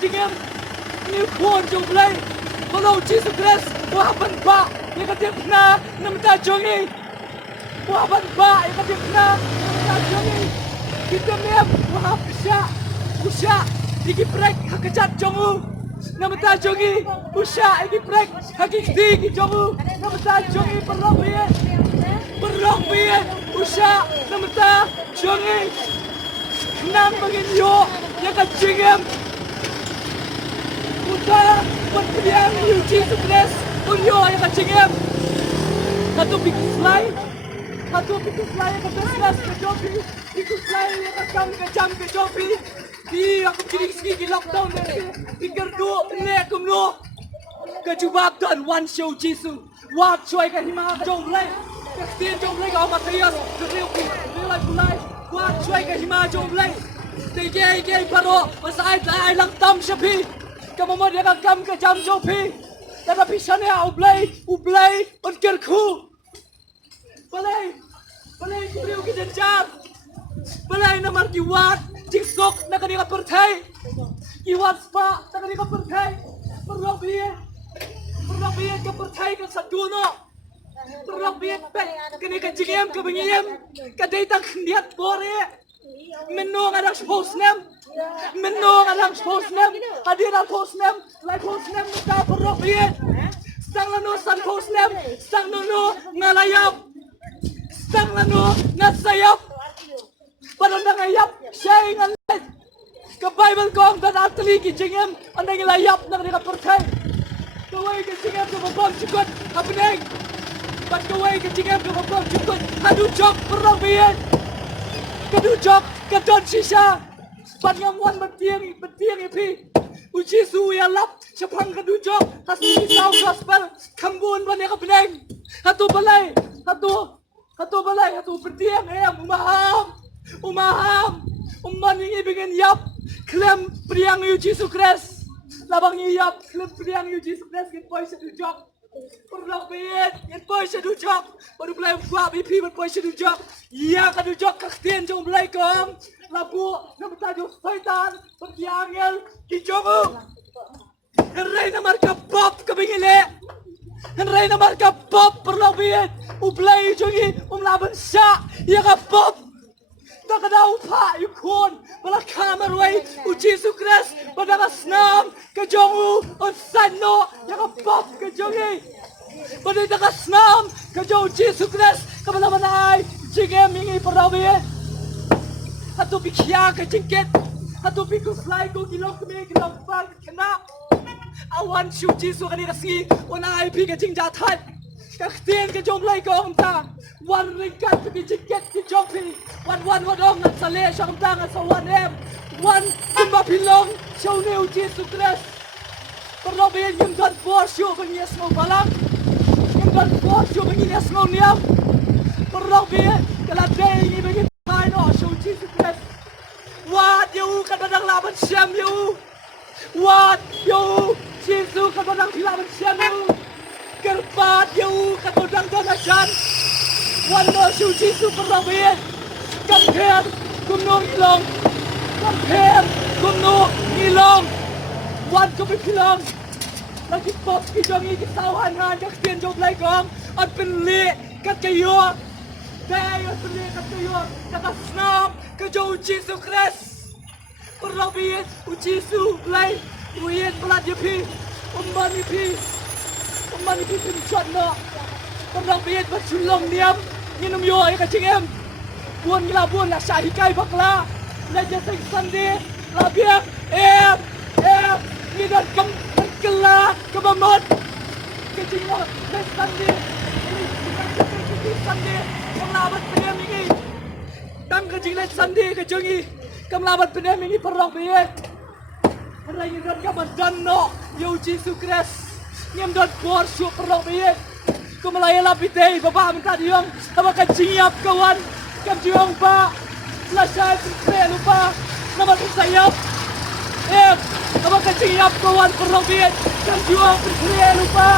Jingem ni kuon jong play kalau Jesus Christ wapan ba yang ketiak na namta jongi wapan ba yang ketiak na namta jongi kita mem wahap usha iki prek hakajat jongu namta jongi usha iki prek hakikti ki jongu namta jongi perlok biye usha namta jongi nam bangin yo yang kajingem Udah berdiam Jesus Christ unyo yang kacingem satu bikin fly yang kebelas ke Jopi bikin fly yang kejam ke Jopi di aku jadi segi lockdown pikir dua ini aku no kejubab dan one show Jesus wat cuy ke hima jom lay kestian jom lay kau material real life wat cuy ke hima jom lay Tige paro masai ai lang tam shapi kamu mau dia kam ke jam Jopi dan pisahnya ublay unkerku balai kuriu ki jenjar balai namar kiwat jiksok nak ni pertai kiwat spa nak ni pertai perlu biye ke pertai ke saduno perlu biye kini ke jingem ke bengiem ke datang niat bore menung ada postnem hadir al postnem lai postnem kita perlu biye sang lano san postnem sang nono ngalayap sang lano nasayap pada ngayap saingan ke Bible kong dan atli ki jingem anda ngelayap nak dekat percaya kawai ke jingem ke bom cikut hapneng bat kawai ke jingem ke bom cikut hadu jok perang biye kadu jok kadon sisa bat ngamuan betiang ipi uji su ya lap sepang kadu jok hasil sau gospel kambun ban ya hapneng hatu balai hatu betiang umaham umani bikin yap klaim priang yu Jesus Christ labang yap klaim priang yu Jesus Christ git poisa du job perlu biet git poisa du job baru belai buat BP poisa du job ya ka du job kakten jong belai kong labu namta jo setan pergiangel ki jogo Henry namar ka pop ka bingile Henry namar ka pop perlu biet ublay jongi laban sya ya ka pop tak ada upah yukun bala kamerway u Jesus Christ pada kasnam ke jongu on sanno ya ka pop ke jongi pada tak kasnam ke jongu Jesus Christ ke bala manai jigem mingi perawi hatu bikia ke jingket hatu biku fly ko gilok me gilok par kena awan shu Jesus kan kasi onai pi ke jingjatai kaktian ke jomlai ko amta wan ringkat pergi jiket ke jopi wan wadong ngat sale syam tang sa wan em wan kumba pilong show new Jesus Christ perlu biar yang dan borsyo bengias mau balang yang dan borsyo bengias mau niam perlu biar kalau day ini bagi no show Jesus Christ wat you kan badang laban syam you wat you Jesus kan badang laban syam you kerpat you katodang donajan wano suci super rabi kamper gunung ilong wan ko bilang lagi pop ki jongi ki sawan han jak tien job lai gong at penli kat kayo dayo penli kat kayo kata snap ke jo Jesus Christ perlabi uji su lai uyen pelat yepi umani pi pencut no perang biet bersulong niam minum yo ay kacingem buon gila buon la sahikai bakla la jaseng sandi la biak ni dan kela kebamot kacing mo la sandi sandi kamlabat penem ini tam kacing la sandi kajongi kamlabat penem ini perang biet rai dan kabadan no yo Jesus Christ Nyam dot bor syuk perlu biye. Kumalaya lapitay baba minta diong apa kacingap kawan kam diong pa lasay pre lupa nama sayap apa kacingap kawan perlu biye kam diong pre lupa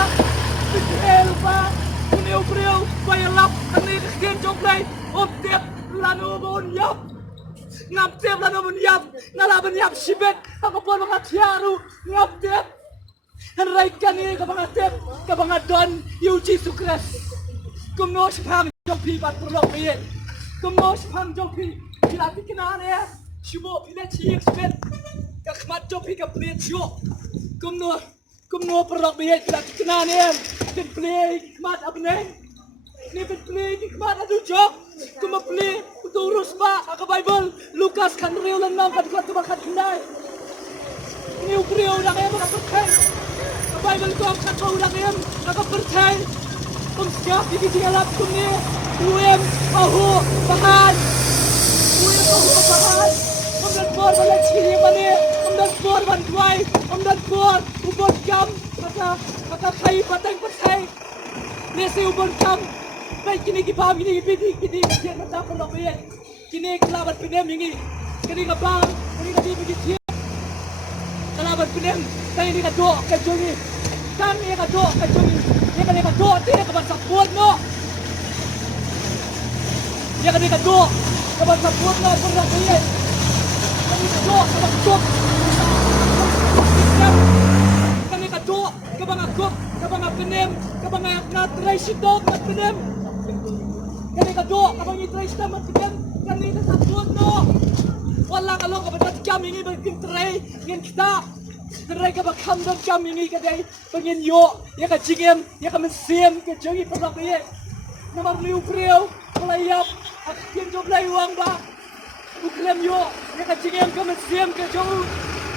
kuneu bayalap kani kien jomplay optep lanu bon yap ngap tep la no menyap ngala menyap sibet aku pun mengatiaru ngap tep Henry kani ka mga tep ka mga don yu Jesus Christ kumno sipang jopi bat perlok biyen kumno sipang jopi kilati kinane shubo pina chi sibet ka khmat jopi ka play syo kumno perlok biyen kilati kinane den play khmat abne ni ben play khmat adu jok kuma play uturus ba ka Bible Lukas kan real lang nang kat tumakat hinday ni ukriyo na kaya makapagkay Bible ko ang kakaw lang yan, nakapercay. Kung siya, ikisingalap ko niya. Uwem, aho, bahan. Uwem, aho, bahan. Om dan por, malang chili mani. Om dan por, bantuay. Om dan por, ubod kam. Makakay, patay, patay. Nesi ubod kam. Baik, kinigipam, kinigipiti, kinigipiti. Matapon ako yan. Kiniglabat pinem, kinigabang, kinigipiti. Kalaban pinem, tayo ni kadok, kajongi. Kami kadok, kajongi. Dia kadok, dia kaban saput no. Dia kadok, kaban saput no, pernah punya. Kami kadok, kaban kop. Kami kadok, kaban kop, kaban pinem, kaban ngatray sidok, pinem. Kami kadok, kaban ngatray sidok, pinem. Kami saput no. Wala ka lang kapatid kami ini bagintray ngin kita Terai ka bakam dan kami ini kadai pengin yo ya ka jingem ya ka mesiem ke jongi perak ye namar liu preo melayap akhir job lai uang ba uklem yo ya ka jingem ka mesiem ke jongu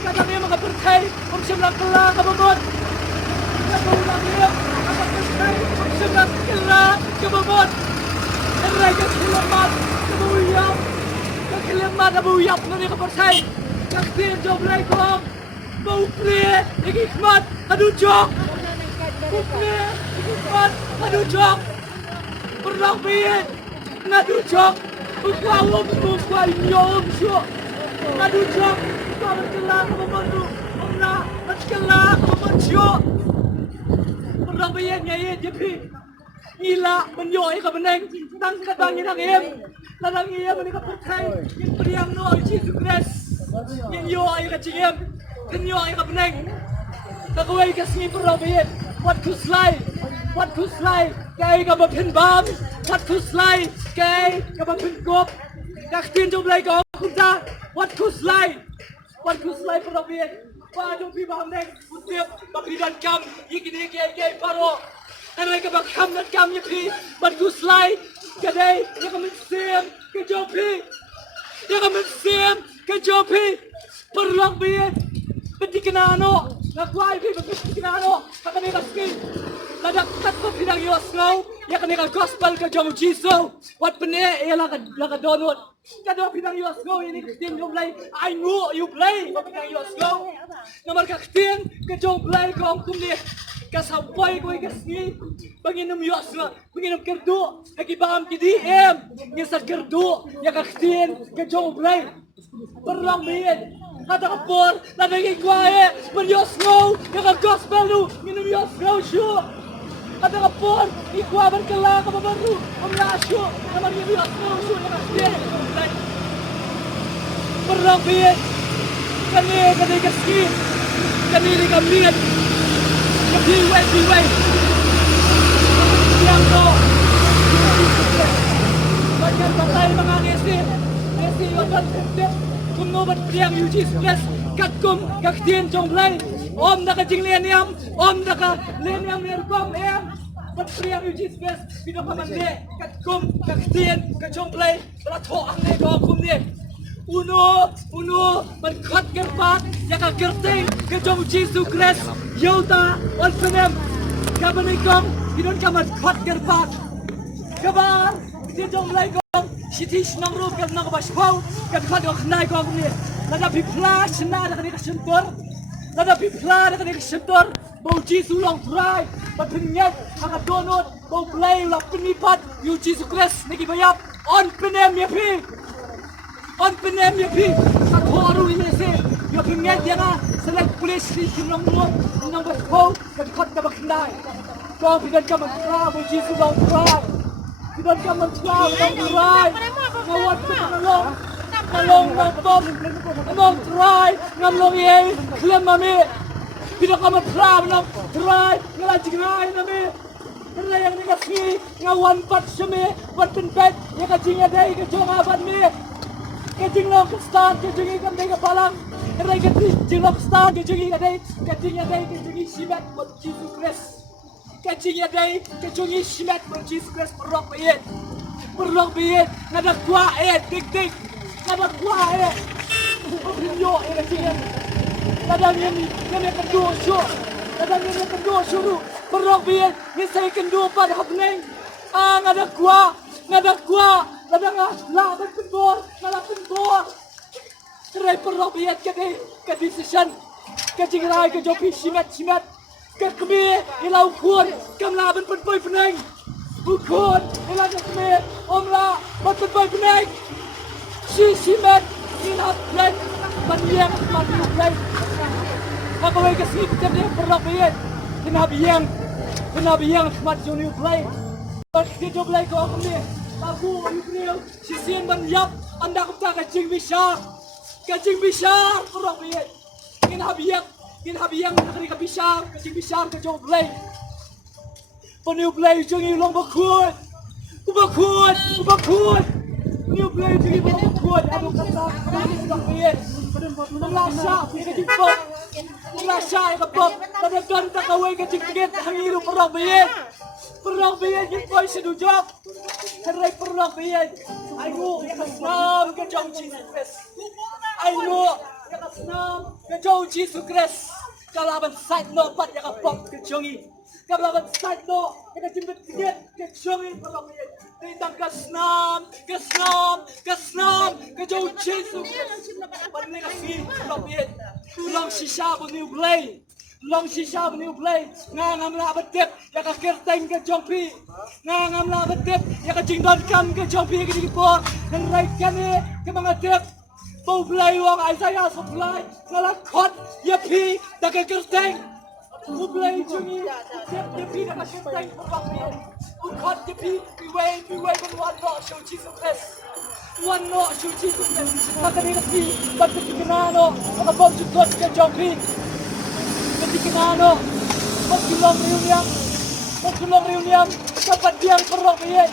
kata dia maka berkai om semlang kela ka bobot ka ulang dia apa berkai om semlang kela ka bobot terai ka kilemat ka buyap ka kilemat ka buyap nani ka berkai ka akhir job lai kong Bau pria, hikmat, aduh jok. Bau pria, hikmat, aduh jok. Pernah biar, aduh jok. Ukawam, ukawam, syok. Aduh jok, kau berkelah kemandu, omna, berkelah kemandu. Pernah biar nyai jepi, gila, menyoi ke beneng, tang kadang yang em, kadang ia menikah percaya, yang priang no, Jesus Christ, yang yo ayo kecingem. Kenyo ay kapneng Nakaway kasngi perabit Wat kuslay Kay kabaghin bam Wat kuslay Kay kabaghin kop Kaktin jublay ko kunta Wat kuslay perabit Paano bibam neng Utip Bakridan kam Yikini kay paro Anay kabagham nan kam yipi Wat kuslay Kaday Yakaminsim Kajopi Perabit Peti kenano, nakuai peti kenano, kami kasih. Ladak kat ko pinang yosno, ya kami gospel ke jom Jesus. Wat pene ela ka donut. Kado pinang yosno ini kestin jom play. I know you play, pinang yosno. Nomor kestin ke jom play kong kumli. Kasampay ko ikasni, panginom yosno, panginom kerdo, nakibam kidi nyesat kerdo, ya kestin ke jom play. Perang biyen. Kata kapor, lada kay kwae, beryosno, kaka gospel lu, minum yosno syo. Kata kapor, ikwa berkela kababaru, omlasyo, kamar minum yosno syo, nakasya. Perang biyen, kani kaski, kani kamiet, biway. Yang no, bagian patay mga ngesi yotan kundit. Kum nobat priang yuji sukles katkum kaktin jomblay om naka jingleniam om naka leniam nerkom bat priang yuji sukles pino kamande katkum kaktin ka jomblay rato ang ne ko kum ne uno man khat gerpat ya ka gerteng ka jom Jesus Christ yauta on penem kabanikom pidon kamat khat gerpat kabar dia jomblay Siti senang rup kan nak baspau kan kado kenai kau ni. Lada pipla sena dah kena kesentor. Bau Yesus long try. Berpenyat agak donut. Bau play lap penipat. You Jesus Christ negi bayap. On penem ya pi. Aku aru ini se. Ya penyat dia na. Selek polis di senang rup. Senang baspau kan kado kenai. Kau pidan kamu Bau Yesus long try. Tidak kamu tahu, tidak berai. Ngawat penelong, ngalong bom ngamong try ngamlong ye klem mami tidak kamu nang try ngelajing ngai nami karena yang dikasih ngawan pat semi pat penpet ya kajingnya dai kejong aban mi kajing lo kestan kajing ikan dai kepalang karena kajing lo kestan kajing ikan dai kajingnya dai kajing sibat buat Jesus Christ kajingnya dai kajing sibat buat Jesus Christ perlok biet ngada kuah dik dik ngada kuah yo kajingnya kadang ini kedua show kadang ini kedua suruh perlok biet ni saya kedua pada hapneng ngada kuah kadang lah penbor ngada penbor cerai perlok biet ke decision ke jingrai ke jopi simat ke kemi ilau kun kamla ben penpoi peneng bukun ilau kemi omla ben penpoi peneng simat inap plan maniang plan apa lagi kesini kita dia perlok biet Kenabiyang khmat joni play di do play ko kami bagu Israel sisian ban yap anda kita kacing besar perok biet Kenabiyang negeri kabisar kacing besar ke jong play peniu play jongi long bakut peniu play jongi long bakut adu kata perok biet Melasa, kacing pop Melasa yang kepop Tadadon tak kawai kacing tiget Hangiru perok biet Yung boy sedujok Kerai perok biet Ayo, yang kesenam ke jauh Jesus Christ Ayo, yang kesenam ke jauh Jesus Christ Kalaban side no pat yang kepop ke jongi Kalaban side no yang kacing tiget ke jongi perok biet Tentang kesenam ke jauh Jesus Christ Pandai kasih perok biet Long sisa buniu play ngam la betep ya ka kerteng ke jongpi ngam la betep ya ka jingdon kam ke jongpi ke dipor dan raikan ke mangatep bau play wang Isaiah supply ngala khot ya pi da ke kerteng bau play jungi ya pi da ka kerteng bau khot ya pi we wait on one no show Jesus Christ one no show Jesus Christ maka ni kasi bakit kinano ka bom jukot ke jongpi Kenano, magulong reuniam, dapat biang perok biet,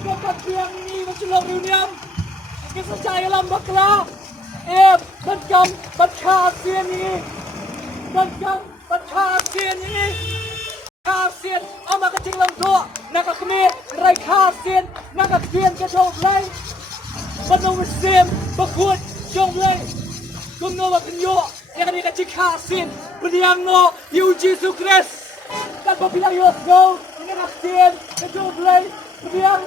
dapat biang ini magulong reuniam, kita saya lambak lah, bat khasian ini, khasian, ama kecil lamdo, nak kami rai khasian, nak khasian ke jong lay, banu musim, bakut jong lay, kuno bakenyo. Yang ini kecil khasian Beriang no Yu Jesus Christ Tanpa bilang let's go Ini khasian Kejauh play Beriang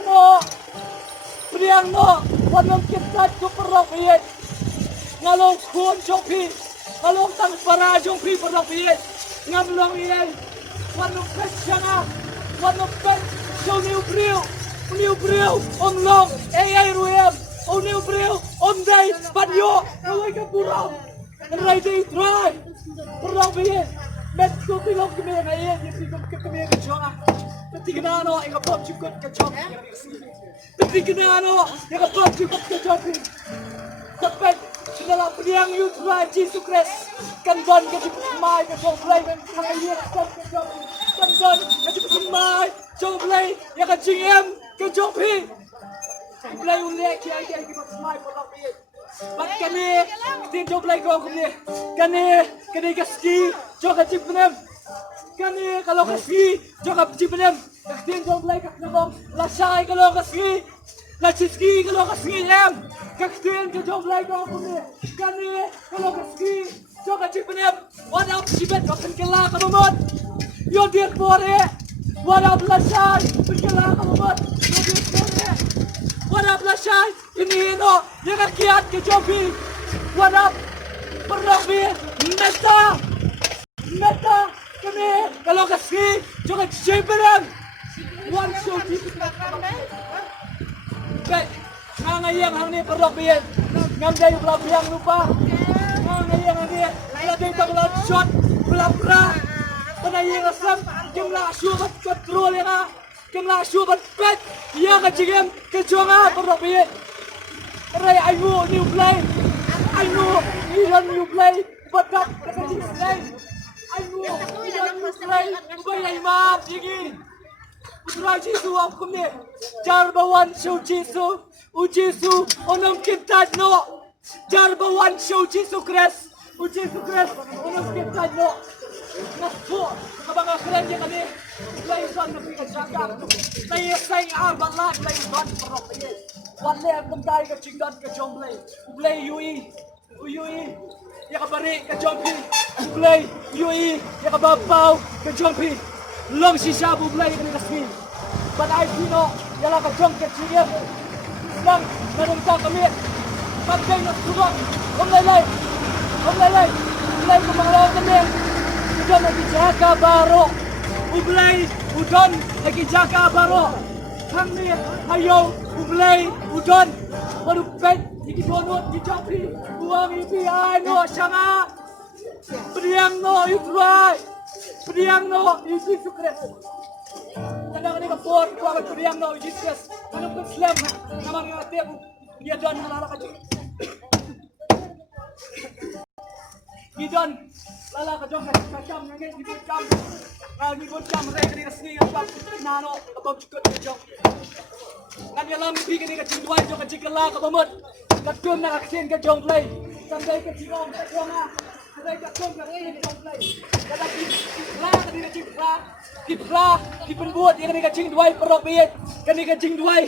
no Wanong kita perok biet Ngalong kun jongpi Ngalong tang para jongpi perok biet Ngamlong iyan Wanong kesyanga Wanong kes Jong niu briu Omlong ruyam Om niu briu Om day Banyo Ngawai ke burang Rai day try perok biet met ko pilok kami ngayon yung pilok kami ke jonga Petikinano ang kapot jukot ke jonga Petikinano ang kapot jukot ke jonga Kapag sinalang piliang yung try Jesus Christ Kandon ka di pagmay ka jong play Kakayek ka jong Kandon ka di pagmay jong play Yang ka GM ka jong pi Play ulit kaya kaya ka pagmay perok biet Bat kami, kita jom play ko kami. Kani kaski, jom kacip penem. Kani kalau kaski, jom kacip penem. Kita jom play kat nabong. Lasai kalau kaski, laciski kalau kaski em. Kita jom play ko kami. Kani kalau kaski, jom kacip penem. Wadap sibet makan kela kamumot. Yo dir bore. Wadap lasai, berkela kamumot. Yo dir bore. Wadap lasai, ini no. Yang kiat ke jopi, wadap perok biet, meta, kami kalau kasih, jangan ciperan, one show ciperan. Baik, ngayang ni perok biet, ngamday yang lupa, ngayang ni, ladeng tak shot, belapra, penayang asam, jumlah syubat kontrol yang jumlah syubat pet, yang kecil kejonga perok biet. Ray I know new play. I know you run new play. But that is play. I know you run new play. Bây giờ mà gì? Rai Jesu ang kami. Jarbawan show Jesu. U Jesu onong kintat no. Jarbawan show Jesu Christ. U Jesu Christ onong kintat no. Nasto kabang aklan niya kami. Layuan na pinagsagang. Layasay arbalat layuan parok niya. Wala ang tayo ka chingdan ka jomblay. Ublay yui. Uyui. Yakabari ka jompi. Ublay yui. Yakababaw ka jompi. Long si Shabu Blay ka kasmi. But I know yala ka jom ka chingya. Lang narong ka kami. Pagkay na subak. Omlaylay. Ublay ko mga lawan kami. Udon nagijaka baro. Ublay. Udon nagijaka baro. Kami ayaw. Ublay. Udon. Malupet. Ikibonot. Ijapi. Buang ipi. Ano siya nga. Priang no. Itry. Priang no, Jesus Christ. Kadang-kadang kapor, kuagat priang no, Jesus Christ. Anong Muslim, namang yung atin, dia doon nalalakad yun. Gidon, lalakad yun, kasam, ngayon, gibon kam. Gibon kam, ray kanina sniya, nano, kapag chukot niya dyan. Kanya lang, bigyan niya kachingduan dyan, kachingkala, kapamot. Katun na kaksin ka dyan, play. Samday kachingong, kachingong na. Kadang katun ka rin, kachingong play. Kadang kipla, kanina kipla. Kipla, kipenbuat, yang kanina kachingduay, parok biyet. Kanina kachingduay.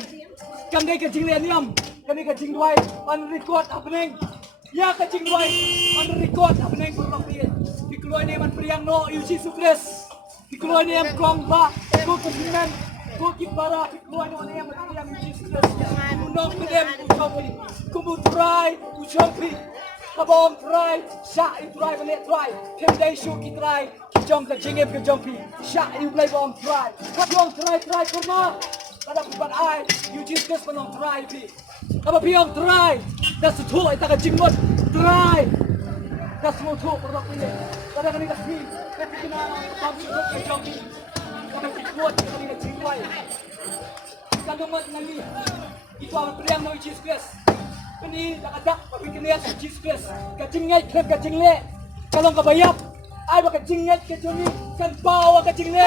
Kanday kachinglenyam. Kanina kachingduay, on-record happening. Ya kachingduay, on-record happening, parok biyet. Dikeluar ni man priang no, Jesus Christ. Dikeluar ni yang kong ba, ko kasinan. Bukit para keluar ni yang priang Jesus Christ. Unong pedem, ucampi. Kumu try, ucampi. Kabong try, sya i try balik try. Pemday shoot ki try, kijong ka jingip ka jongpi. Sya i play bong try. Kabong try karena kada kuban ai, you Jesus Christ panong try pi. Kaba piong try, das tu ai taka jingot try. Das mo tu produk ini. Kada kani kasi, kasi kinana kami ka jongpi. Kada kuat kani ka jingwai. Kadongot nali. Itu ang priang no Jesus Christ. Ini nakadak pagkikiniya sa Jesus Christ. Kachingay, krem kachingle. Kalong kabayap. Ay baka chingay kachongi. Kan bawa kachingle.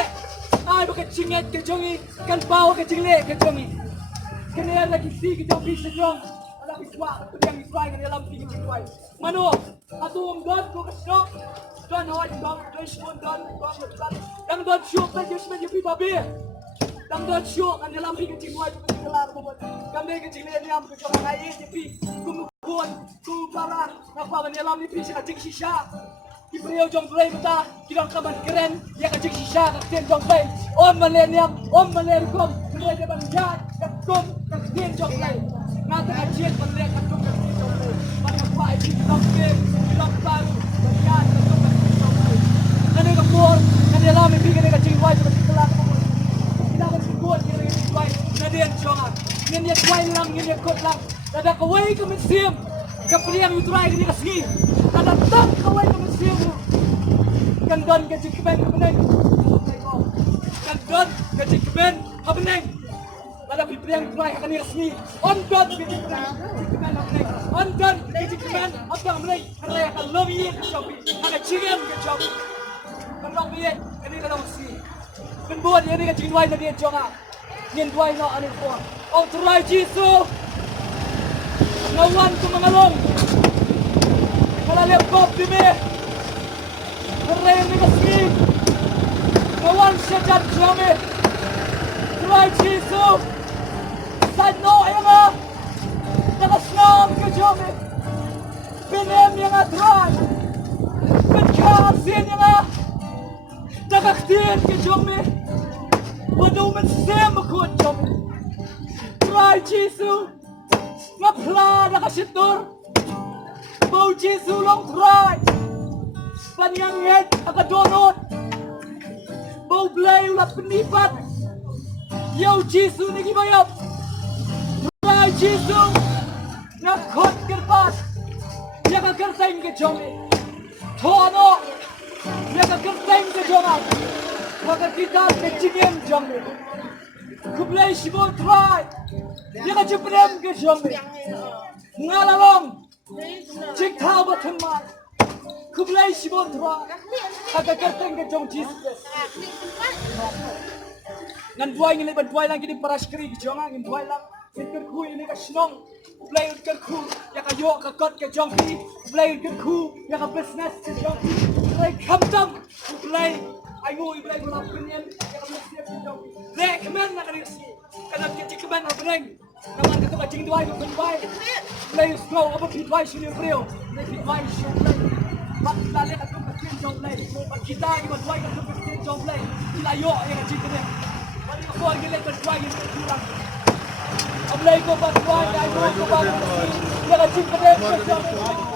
Ay baka chingay kachongi. Kan bawa kachingle kachongi. Kaniya lagi si kitong bisa jong. Alam iswa. Pagkiyang iswa. Kaniya lang tingin iswa. Mano. Atuong don ko kasno. Don hoy. Don. Don shun. Don. Yang don shun. Dan Yesus menjadi babi. Dang don show kan dalam pi kecing wai tu kelar bobot. Kami kecing ni am ke jong ai jepi. Kumukuan, kumara, apa ban dalam ni pi kecing sisa. Ki priau jong play beta, kidang kaman keren, ya kecing sisa ka ten jong play. On millennium, on millennium, kemudian dia banjat, kum, ka ten jong play. Ngata ajian ban ka kum ka ten jong play. Ban ka pai pi jong play, kidang baru, banjat ka kum ka ten jong play. Kani ka por, kan dalam ni pi kecing wai tu kelar bobot. Nadian jongan, nadian kuai lang, nadian kot lang. Nada kawai kami siam, kapriang utrai kini kasih. Nada tak kawai kami siam. Kandon kecik kemen kemeneng, kandon kecik kemen kemeneng. Nada kapriang utrai kini kasih. Ondon kecik kemen kemeneng, ondon kecik kemen apa kemeneng. Kerana kalau ini kecobi, ada cingam kecobi. Kalau ini kini kalau kasih. Penbuat ini kecik duai nadian jongan. Yan duay no ano po. Oh, try Jesus. Ngawan ko mangalong. Kalalip ko dimi. Karay ni kasi. Ngawan siya dyan jami. Try Jesus. Sad no ay nga. Nakasnam ka jami. Pinim yung nga try. Pinkasin yung nga. Nakaktin ka jami. Waduh mensem kut jom. Try Jesus. Ngapla nakasitur. Bau Jesus long try. Panyangit akadonot. Bau blay ulat penipat. Yo Jesus ni gibayap. Try Jesus. Ngakot kerpas. Ya kagerseng ke jomi. Tono. Ya kagerseng ke jomi. Maka kita kecingin jombe. Kublai shibon try. Dia kecipnem ke jombe. ngalalong cik thao batman kublai sibon thra kata kerteng ke jong Jesus ngan buai ngile ban buai lang kini paras kri jonga ngin buai lang ker khu ini ka snong kublai ker khu ya ka yo ka kot ke jong pi kublai ker khu ya ka business ke jong pi kublai khamtam kublai ai ngui kublai ko opinion ya ka business ke jong pi le kemen na kari si kana ke kemen na breng naman ka ka jing duai ko duai kublai snow apa pi duai sini brio le pi duai sini mak tali ka ka kin jong play kita ni ba duai ka ka kin jong play ila yo ya ka jing ne bali ko ar gele ka duai ni kurang ablay ko ba duai ai ko ba ya ka jing ne